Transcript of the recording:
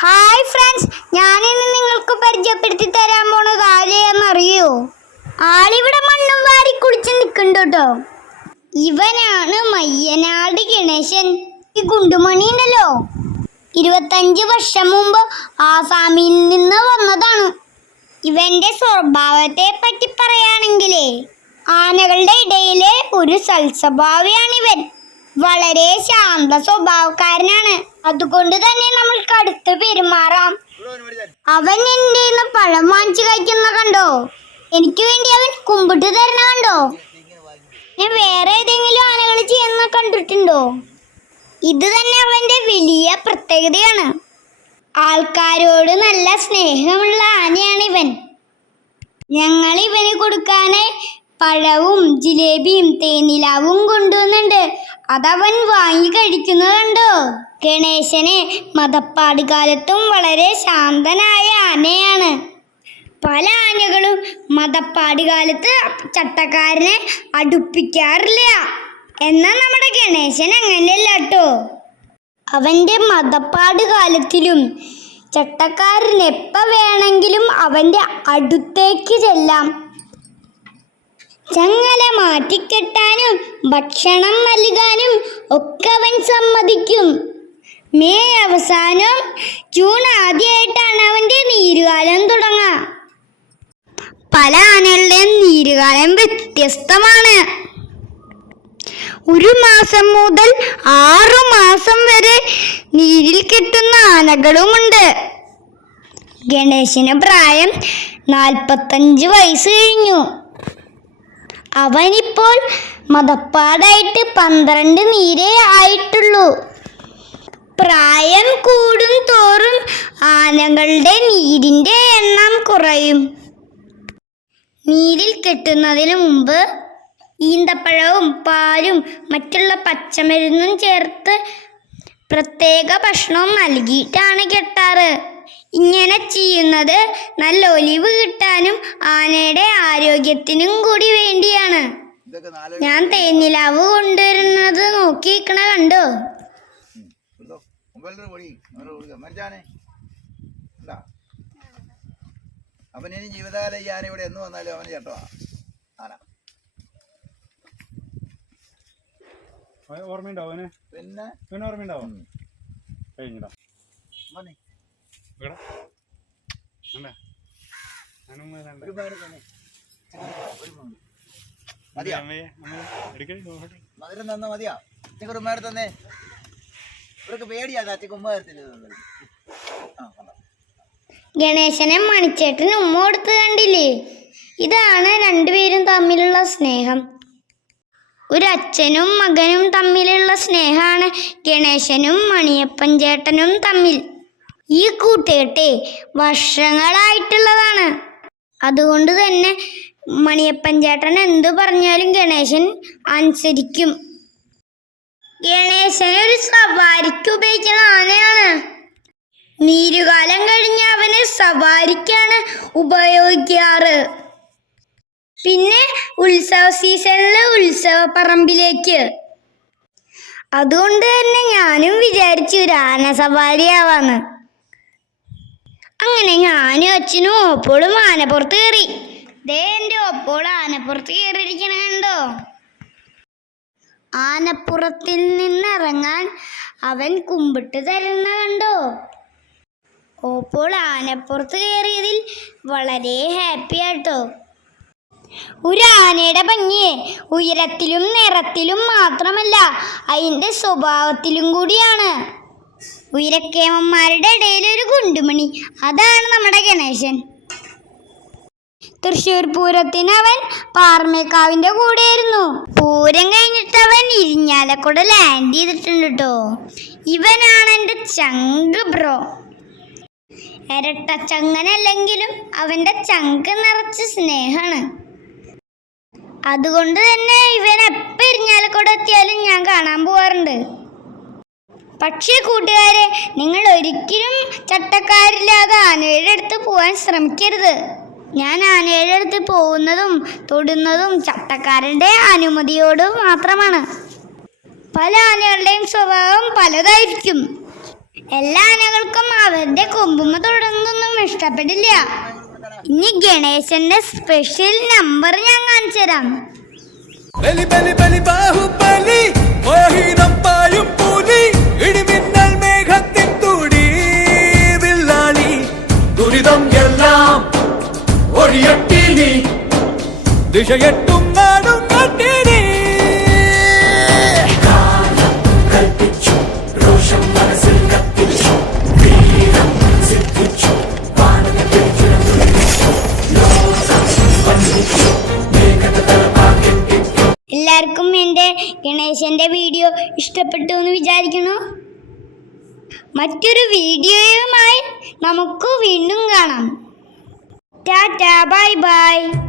Hi friends ഞാനിന്ന് നിങ്ങൾക്ക് പരിചയപ്പെടുത്തി തരാൻ പോണത് ആരെയെന്നറിയോ ആളിവിടെ മണ്ണും വാരി കുളിച്ച് നിൽക്കുന്നുണ്ട് ഇവനാണ് മയ്യനാട് ഗണേശൻ. ഈ ഗുണ്ടുമണി ഉണ്ടല്ലോ. ഇരുപത്തഞ്ച് വർഷം മുമ്പ് ആസാമിൽ നിന്ന് വന്നതാണ്. ഇവന്റെ സ്വഭാവത്തെ പറ്റി പറയുകയാണെങ്കിലേ ആനകളുടെ ഇടയിലെ ഒരു സൽസ്വഭാവിയാണിവൻ. വളരെ ശാന്ത സ്വഭാവക്കാരനാണ്. അതുകൊണ്ട് തന്നെ നമ്മൾ കടുത്ത് പെരുമാറാം. അവൻ കയ്യിന്ന് പഴം വാങ്ങിച്ചു കഴിക്കുന്ന കണ്ടോ? എനിക്ക് വേണ്ടി അവൻ കുമ്പിട്ട് തരണ കണ്ടോ? ഞാൻ വേറെ ഏതെങ്കിലും ആനകൾ ചെയ്യുന്ന കണ്ടിട്ടുണ്ടോ? ഇത് തന്നെ അവന്റെ വലിയ പ്രത്യേകതയാണ്. ആൾക്കാരോട് നല്ല സ്നേഹമുള്ള ആനയാണ് ഇവൻ. ഞങ്ങൾ ഇവന് കൊടുക്കാനായി പഴവും ജിലേബിയും തേനിലാവും കൊണ്ടുവന്നുണ്ട് അതവൻ വാങ്ങി കഴിക്കുന്നത് കണ്ടോ? ഗണേശനെ മതപ്പാട് കാലത്തും വളരെ ശാന്തനായ ആനയാണ്. പല ആനകളും മതപ്പാട് കാലത്ത് ചട്ടക്കാരനെ അടുപ്പിക്കാറില്ല. എന്നാൽ നമ്മുടെ ഗണേശൻ അങ്ങനെയല്ല കേട്ടോ. അവന്റെ മതപ്പാട് കാലത്തിലും ചട്ടക്കാരൻ എപ്പോൾ വേണമെങ്കിലും അവന്റെ അടുത്തേക്ക് ചെല്ലാം. ചങ്ങല മാറ്റിക്കെട്ടാനും ഭക്ഷണം നൽകാനും ഒക്കെ അവൻ സമ്മതിക്കും. മെയ് അവസാനം ജൂൺ ആദ്യമായിട്ടാണ് അവന്റെ നീരുകാലം തുടങ്ങുക. പല ആനകളുടെയും നീരുകാലം വ്യത്യസ്തമാണ്. ഒരു മാസം മുതൽ ആറു മാസം വരെ നീരിൽ കെട്ടുന്ന ആനകളുമുണ്ട്. ഗണേശന് പ്രായം നാൽപ്പത്തഞ്ച് വയസ്സ് കഴിഞ്ഞു. അവനിപ്പോൾ മതപ്പാടായിട്ട് പന്ത്രണ്ട് നീരേ ആയിട്ടുള്ളൂ. പ്രായം കൂടും തോറും ആനകളുടെ നീരിന്റെ എണ്ണം കുറയും. നീരിൽ കെട്ടുന്നതിന് മുമ്പ് ഈന്തപ്പഴവും പാലും മറ്റുള്ള പച്ചമരുന്നും ചേർത്ത് പ്രത്യേക ഭക്ഷണവും നൽകിയിട്ടാണ് കെട്ടാറ്. ഇങ്ങനെ ചെയ്യുന്നത് നല്ല ഒലിവ് കിട്ടാനും ആനയുടെ ആരോഗ്യത്തിനും കൂടി വേണ്ടിയാണ്. ഞാൻ തേനിലാവ് കൊണ്ടുവരുന്നത് നോക്കി നിൽക്കണ കണ്ടോ അവൻ ഇനി ജീവിതകാലം ഈ ആന ഇവിടെ എന്ന് വന്നാലും അവന് ചേട്ടോ ആന. അവന് ഓർമ്മയുണ്ടാവും പിന്നെ? പിന്നെ ഓർമ്മയുണ്ടാവും കഴിഞ്ഞിടാ മോനെ, ഇവിടെ കണ്ടാ ഞാനും കണ്ട ഒരു പേര് തന്നെ ഒരു മോന്. മതിയോ അമ്മയെ അമ്മയെ എടുക്കേ നോക്കട്ടെ. മധുരം തന്ന മതിയോ? ഇവർക്ക് അച്ഛക്ക് ഉമ്മ തരത്തില്ല ഗണേശനെ മണിച്ചേട്ടന് ഉമ്മ കൊടുത്ത് കണ്ടില്ലേ? ഇതാണ് രണ്ടുപേരും തമ്മിലുള്ള സ്നേഹം. ഒരു അച്ഛനും മകനും തമ്മിലുള്ള സ്നേഹമാണ് ഗണേശനും മണിയപ്പൻ ചേട്ടനും തമ്മിൽ. ഈ കൂട്ടുകെട്ടേ വർഷങ്ങളായിട്ടുള്ളതാണ്. അതുകൊണ്ട് തന്നെ മണിയപ്പൻ ചേട്ടൻ എന്തു പറഞ്ഞാലും ഗണേശൻ അനുസരിക്കും ഗണേശൻ ഒരു സവാരിക്ക് ഉപയോഗിക്കുന്ന ആനയാണ്. നീരുകാലം കഴിഞ്ഞ് അവന് സവാരിക്കാണ് ഉപയോഗിക്കാറ്. പിന്നെ ഉത്സവ സീസണിലെ ഉത്സവ പറമ്പിലേക്ക്. അതുകൊണ്ട് തന്നെ ഞാനും വിചാരിച്ചു ഒരു ആന സവാരിയാവാന്ന്. അങ്ങനെ ഞാനും അച്ഛനും ഓപ്പോളും ആനപ്പുറത്ത് കയറി ദേ എന്റെ ഓപ്പോൾ ആനപ്പുറത്ത് കയറിയിരിക്കണ കണ്ടോ? ആനപ്പുറത്തിൽ നിന്നിറങ്ങാൻ അവൻ കുമ്പിട്ട് തരുന്ന കണ്ടോ? ഓപ്പോൾ ആനപ്പുറത്ത് കയറിയതിൽ വളരെ ഹാപ്പി ആട്ടോ. ഒരു ആനയുടെ ഭംഗി ഉയരത്തിലും നിറത്തിലും മാത്രമല്ല അതിന്റെ സ്വഭാവത്തിലും കൂടിയാണ്. ഉയരക്കേമന്മാരുടെ ഇടയിൽ ഒരു ഗുണ്ടുമണി. അതാണ് നമ്മുടെ ഗണേശൻ. തൃശ്ശൂർ പൂരത്തിന് അവൻ പാർമേക്കാവിന്റെ കൂടെയായിരുന്നു. പൂരം കഴിഞ്ഞിട്ട് അവൻ ഇരിഞ്ഞാലക്കൂടെ ലാൻഡ് ചെയ്തിട്ടുണ്ട് കേട്ടോ ഇവനാണ് എന്റെ ചങ്ക് ബ്രോ ഇരട്ട ചങ്ങനല്ലെങ്കിലും അവന്റെ ചങ്ക് നിറച്ച് സ്നേഹമാണ്. അതുകൊണ്ട് തന്നെ ഇവൻ എപ്പോൾ ഇരിഞ്ഞാലക്കൂടെ എത്തിയാലും ഞാൻ കാണാൻ പോവാറുണ്ട്. പക്ഷേ കൂട്ടുകാരെ നിങ്ങൾ ഒരിക്കലും ചട്ടക്കാരില്ലാതെ ആനയുടെ അടുത്ത് പോകാൻ ശ്രമിക്കരുത്. ഞാൻ ആനയുടെ അടുത്ത് പോകുന്നതും തൊടുന്നതും ചട്ടക്കാരന്റെ അനുമതിയോട് മാത്രമാണ്. പല ആനകളുടെയും സ്വഭാവം പലതായിരിക്കും. എല്ലാ ആനകൾക്കും അവരുടെ കൊമ്പുമ തൊടുന്നതൊന്നും ഇഷ്ടപ്പെടില്ല. ഇനി ഗണേശന്റെ സ്പെഷ്യൽ നമ്പർ ഞാൻ കാണിച്ചു തരാം ബലി ബലി ബലി ബാഹുബലി ദിശയെട്ടും നാടും കട്ടിനി എല്ലാവർക്കും എന്റെ ഗണേശന്റെ വീഡിയോ ഇഷ്ടപ്പെട്ടു എന്ന് വിചാരിക്കുന്നു. മറ്റൊരു വീഡിയോയുമായി നമുക്ക് വീണ്ടും കാണാം. Tata bye bye.